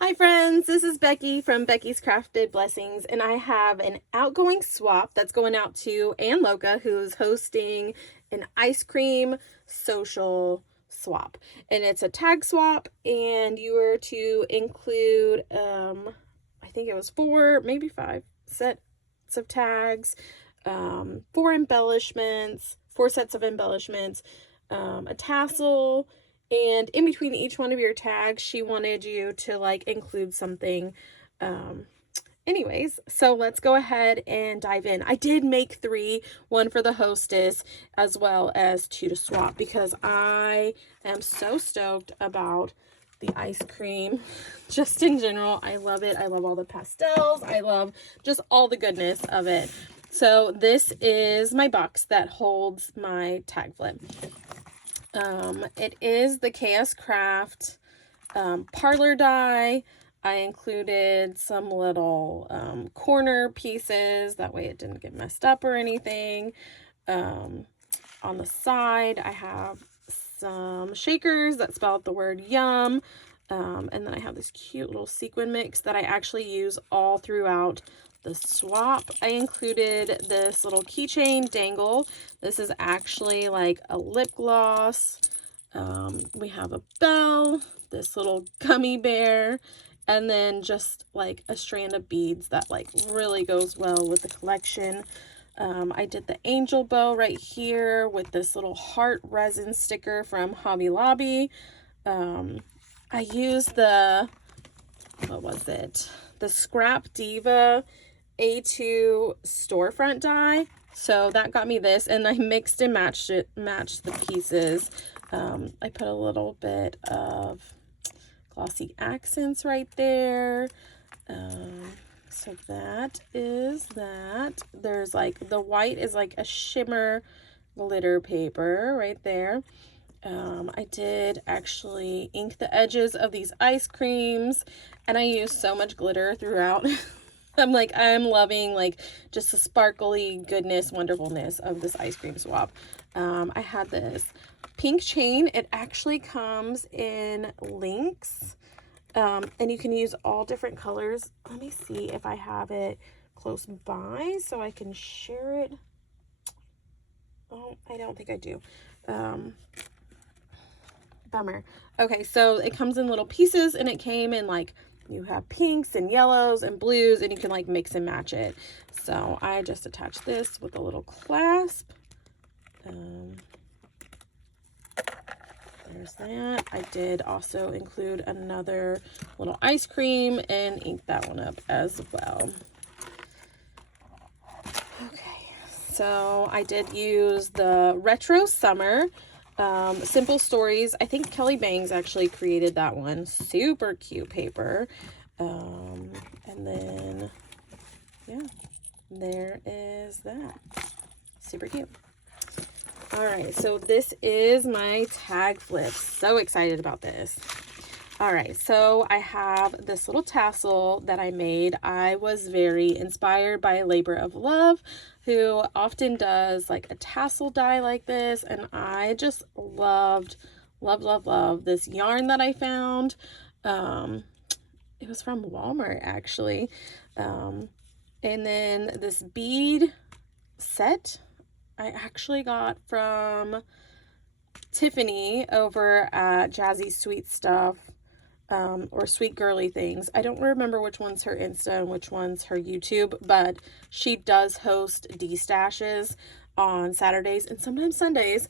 Hi friends, this is Becky from Becky's Crafted Blessings, and I have an outgoing swap that's going out to Ann Loca, who's hosting an ice cream social swap. And it's a tag swap, and you were to include, I think it was 4, maybe 5 sets of tags, 4 embellishments, 4 sets of embellishments, a tassel, and in between each one of your tags, she wanted you to include something. Anyways, so let's go ahead and dive in. I did make 3, one for the hostess as well as 2 to swap, because I am so stoked about the ice cream just in general. I love it. I love all the pastels. I love just all the goodness of it. So this is my box that holds my tag flip. It is the KS Craft parlor die. I included some little corner pieces, that way it didn't get messed up or anything. On the side, I have some shakers that spell out the word yum. And then I have this cute little sequin mix that I actually use all throughout the swap. I included this little keychain dangle. This is actually like a lip gloss. We have a bell, this little gummy bear, and then just like a strand of beads that really goes well with the collection. I did the angel bow right here with this little heart resin sticker from Hobby Lobby. I used the, what was it? The Scrap Diva A2 storefront die. So that got me this, and I mixed and matched the pieces. I put a little bit of glossy accents right there. So that is that. There's the white is like a shimmer glitter paper right there. I did actually ink the edges of these ice creams, and I used so much glitter throughout. I'm loving just the sparkly goodness, wonderfulness of this ice cream swap. I had this pink chain. It actually comes in links, and you can use all different colors. Let me see if I have it close by so I can share it. Oh, I don't think I do. Bummer. Okay, so it comes in little pieces, and it came in you have pinks and yellows and blues, and you can mix and match it. So I just attached this with a little clasp. There's that. I did also include another little ice cream and ink that one up as well. Okay, so I did use the Retro Summer Simple Stories. I think Kelly Bangs actually created that one. Super cute paper. And then, yeah, there is that. Super cute. All right, so this is my tag flip. So excited about this. All right, so I have this little tassel that I made. I was very inspired by Labor of Love, who often does a tassel die like this, and I just love this yarn that I found. It was from Walmart actually. And then this bead set I actually got from Tiffany over at Jazzy Sweet Stuff, or Sweet Girly Things. I don't remember which one's her Insta and which one's her YouTube, but she does host D-stashes on Saturdays and sometimes Sundays,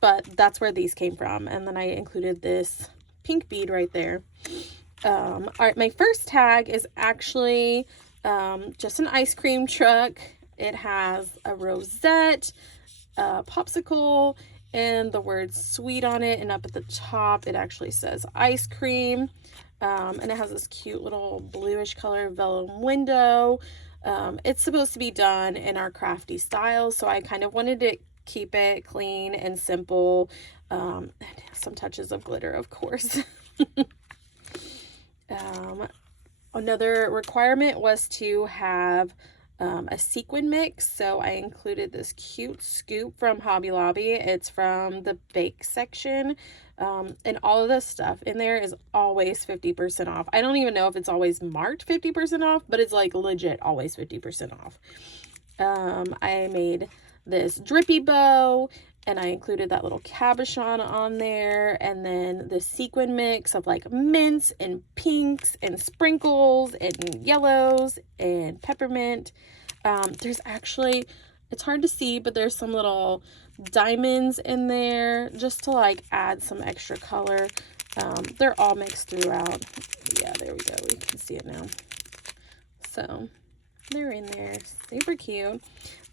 but that's where these came from. And then I included this pink bead right there. All right, my first tag is actually just an ice cream truck. It has a rosette, a popsicle, and the word sweet on it, and up at the top it actually says ice cream. And it has this cute little bluish color vellum window. It's supposed to be done in our crafty style, so I kind of wanted to keep it clean and simple, and some touches of glitter, of course. Another requirement was to have a sequin mix, so I included this cute scoop from Hobby Lobby. It's from the bake section. And all of this stuff in there is always 50% off. I don't even know if it's always marked 50% off, but it's like legit always 50% off. I made this drippy bow, and I included that little cabochon on there, and then the sequin mix of like mints and pinks and sprinkles and yellows and peppermint. There's actually, it's hard to see, but there's some little diamonds in there just to like add some extra color. They're all mixed throughout. Yeah, there we go. We can see it now. So they're in there. Super cute.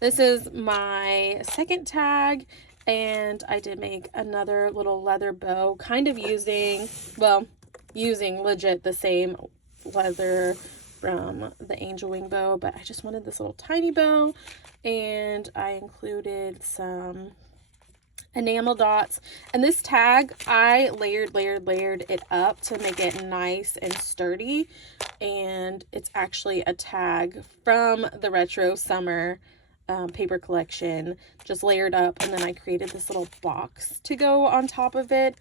This is my second tag, and I did make another little leather bow, kind of using legit the same leather from the angel wing bow, but I just wanted this little tiny bow, and I included some enamel dots. And this tag, I layered it up to make it nice and sturdy, and it's actually a tag from the retro summer paper collection, just layered up, and then I created this little box to go on top of it.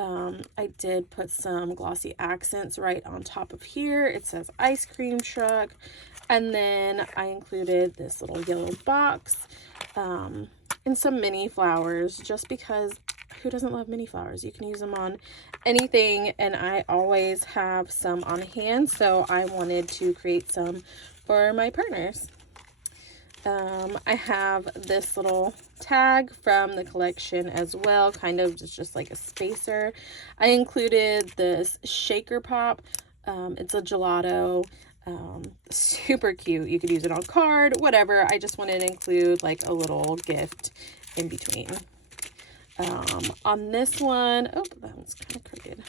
I did put some glossy accents right on top of here. It says ice cream truck, and then I included this little yellow box and some mini flowers, just because who doesn't love mini flowers? You can use them on anything, and I always have some on hand, so I wanted to create some for my partners. I have this little tag from the collection as well, kind of just like a spacer. I included this shaker pop. It's a gelato. Super cute. You could use it on card, whatever. I just wanted to include like a little gift in between. On this one, oh, that one's kind of crooked.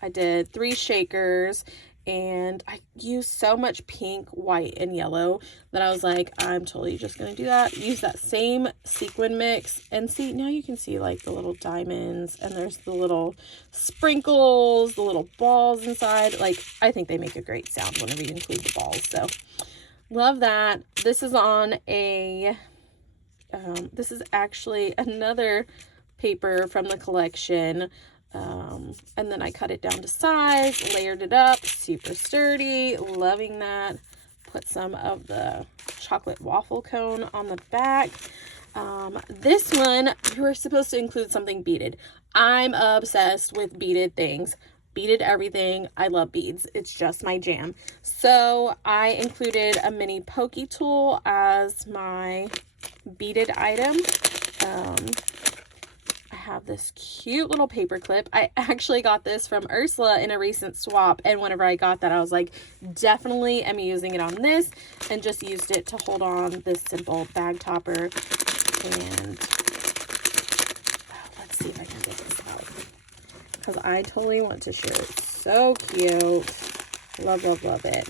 I did 3 shakers, and I used so much pink, white, and yellow that I was like, I'm totally just gonna do that. Use that same sequin mix, and see, now you can see like the little diamonds, and there's the little sprinkles, the little balls inside. Like, I think they make a great sound whenever you include the balls, so love that. This is on a this is actually another paper from the collection. And then I cut it down to size, layered it up, super sturdy, loving that. Put some of the chocolate waffle cone on the back. This one, you were supposed to include something beaded. I'm obsessed with beaded things. Beaded everything. I love beads. It's just my jam. So I included a mini pokey tool as my beaded item. Have this cute little paper clip. I actually got this from Ursula in a recent swap, and whenever I got that, I was like, definitely am using it on this, and just used it to hold on this simple bag topper. And let's see if I can get this out, because I totally want to share it. So cute. Love it.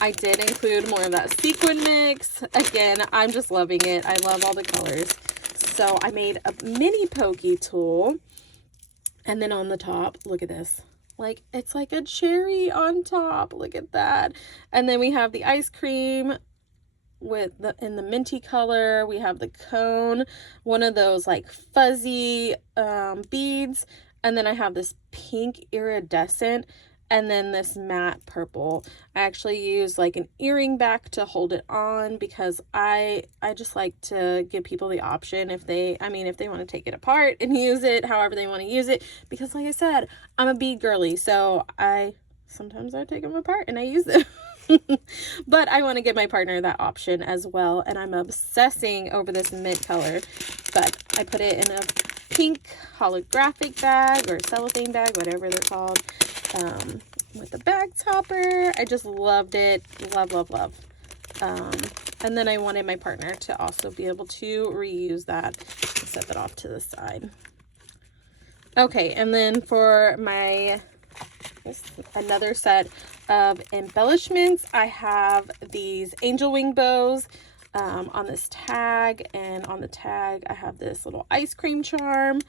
I did include more of that sequin mix. Again, I'm just loving it. I love all the colors. So I made a mini pokey tool. And then on the top, look at this. Like, it's like a cherry on top. Look at that. And then we have the ice cream in the minty color. We have the cone, one of those like fuzzy beads. And then I have this pink iridescent, and then this matte purple. I actually use like an earring back to hold it on, because I just like to give people the option if they want to take it apart and use it however they want to use it, because like I said, I'm a bead girly, so sometimes I take them apart and I use them. But I want to give my partner that option as well, and I'm obsessing over this mint color, but I put it in a pink holographic bag or cellophane bag, whatever they're called, with the bag topper. I just loved it. Love. And then I wanted my partner to also be able to reuse that and set that off to the side. Okay, and then for another set of embellishments, I have these angel wing bows on this tag, and on the tag I have this little ice cream charm,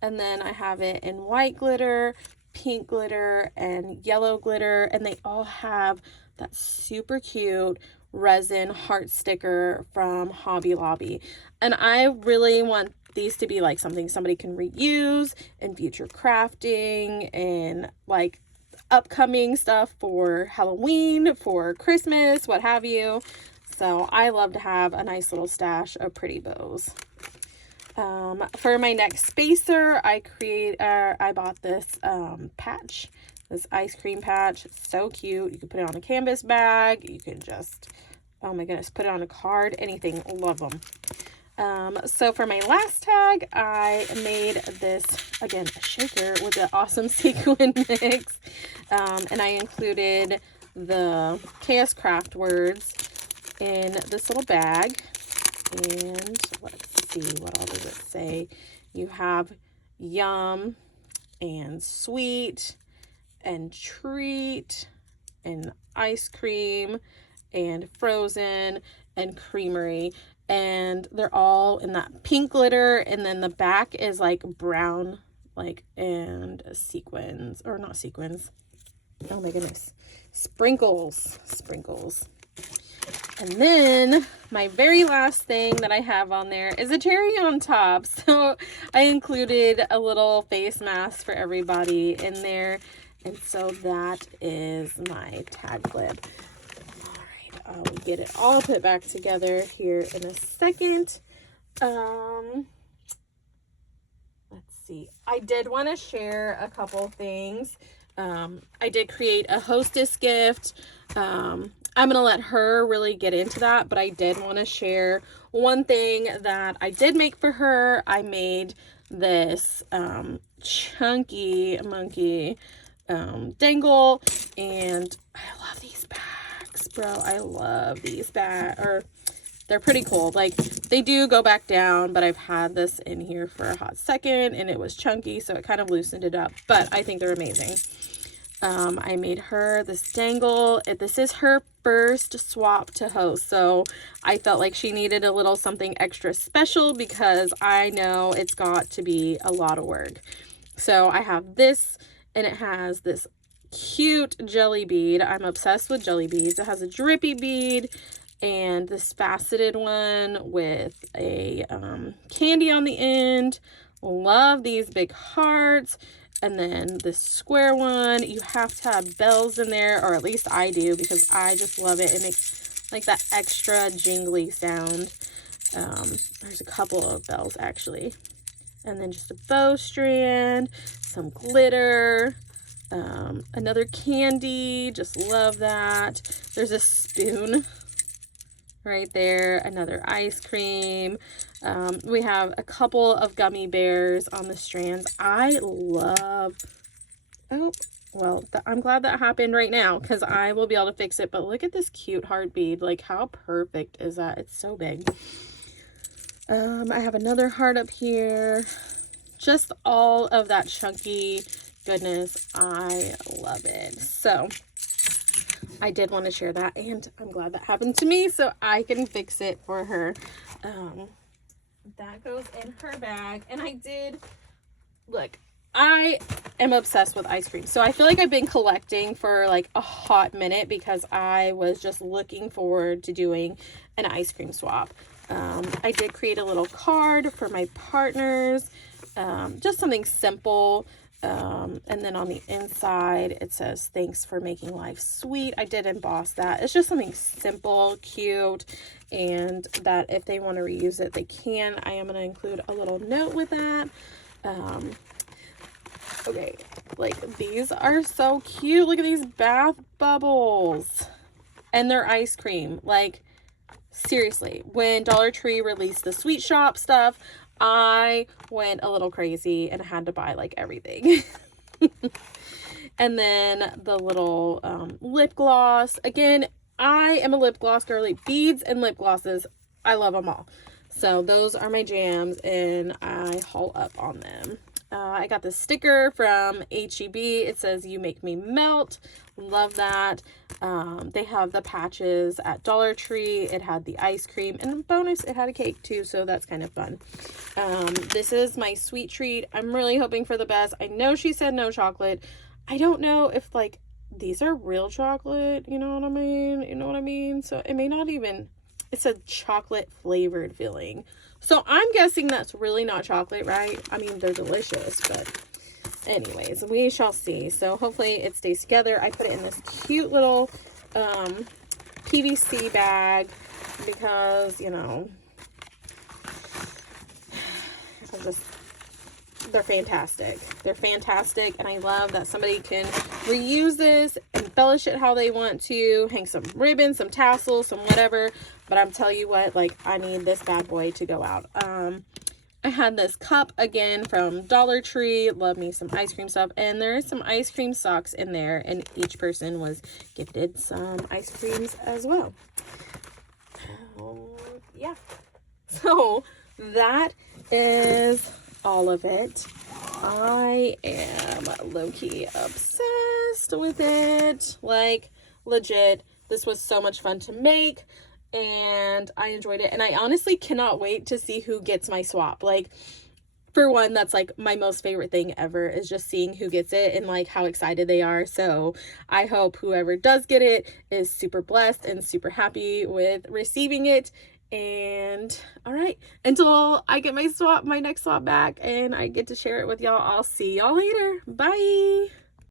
and then I have it in white glitter, pink glitter, and yellow glitter, and they all have that super cute resin heart sticker from Hobby Lobby. And I really want these to be like something somebody can reuse in future crafting and like upcoming stuff for Halloween, for Christmas, what have you. So I love to have a nice little stash of pretty bows. For my next spacer, I bought this patch, this ice cream patch. It's so cute. You can put it on a canvas bag. You can just, oh my goodness, put it on a card, anything. Love them. So for my last tag, I made this, again, a shaker with the awesome sequin mix. And I included the KS Craft words in this little bag. And let's see, what all does it say? You have yum and sweet and treat and ice cream and frozen and creamery. And they're all in that pink glitter. And then the back is like brown, like, and sequins, or not sequins. Oh my goodness. Sprinkles. And then my very last thing that I have on there is a cherry on top. So I included a little face mask for everybody in there. And so that is my tag clip. All right, I'll get it all put back together here in a second. Let's see. I did want to share a couple things. I did create a hostess gift. I'm going to let her really get into that, but I did want to share one thing that I did make for her. I made this chunky monkey dangle, and I love these bags, bro. I love these bags. Or they're pretty cool. Like, they do go back down, but I've had this in here for a hot second, and it was chunky, so it kind of loosened it up, but I think they're amazing. I made her this dangle. This is her first swap to host, so I felt like she needed a little something extra special because I know it's got to be a lot of work. So I have this, and it has this cute jelly bead. I'm obsessed with jelly beads. It has a drippy bead and this faceted one with a candy on the end. Love these big hearts. And then this square one, you have to have bells in there, or at least I do, because I just love it. It makes like that extra jingly sound. There's a couple of bells actually. And then just a bowstrand, some glitter, another candy, just love that. There's a spoon right there, another ice cream. We have a couple of gummy bears on the strands. I love, oh, well, I'm glad that happened right now because I will be able to fix it. But look at this cute heart bead. Like, how perfect is that? It's so big. I have another heart up here. Just all of that chunky goodness. I love it. So I did want to share that, and I'm glad that happened to me so I can fix it for her. That goes in her bag. And I did, look, I am obsessed with ice cream. So I feel like I've been collecting for like a hot minute because I was just looking forward to doing an ice cream swap. I did create a little card for my partners, just something simple. And then on the inside, it says, "Thanks for making life sweet." I did emboss that. It's just something simple, cute, and that if they want to reuse it, they can. I am going to include a little note with that. Okay, like, these are so cute. Look at these bath bubbles. And they're ice cream. Like, seriously, when Dollar Tree released the Sweet Shop stuff, I went a little crazy and had to buy like everything. And then the little lip gloss. Again, I am a lip gloss girly. Beads and lip glosses, I love them all. So those are my jams, and I haul up on them. I got this sticker from H-E-B. It says, "You make me melt." Love that. They have the patches at Dollar Tree. It had the ice cream, and bonus, it had a cake too, so that's kind of fun. This is my sweet treat. I'm really hoping for the best. I know she said no chocolate. I don't know if like these are real chocolate, you know what I mean? So it may not even, It's a chocolate flavored filling. So I'm guessing that's really not chocolate, right? I mean, they're delicious, but anyways, we shall see. So hopefully it stays together. I put it in this cute little PVC bag because, you know, they're fantastic. They're fantastic, and I love that somebody can reuse this, embellish it how they want to, hang some ribbons, some tassels, some whatever. But I'm telling you what, like, I need this bad boy to go out. I had this cup again from Dollar Tree. Love me some ice cream stuff, and there is some ice cream socks in there, and each person was gifted some ice creams as well. Yeah, so that is all of it. I am low-key obsessed with it, like legit. This was so much fun to make, and I enjoyed it, and I honestly cannot wait to see who gets my swap. Like, for one, that's like my most favorite thing ever, is just seeing who gets it and like how excited they are. So I hope whoever does get it is super blessed and super happy with receiving it. And all right, until I get my next swap back and I get to share it with y'all, I'll see y'all later. Bye.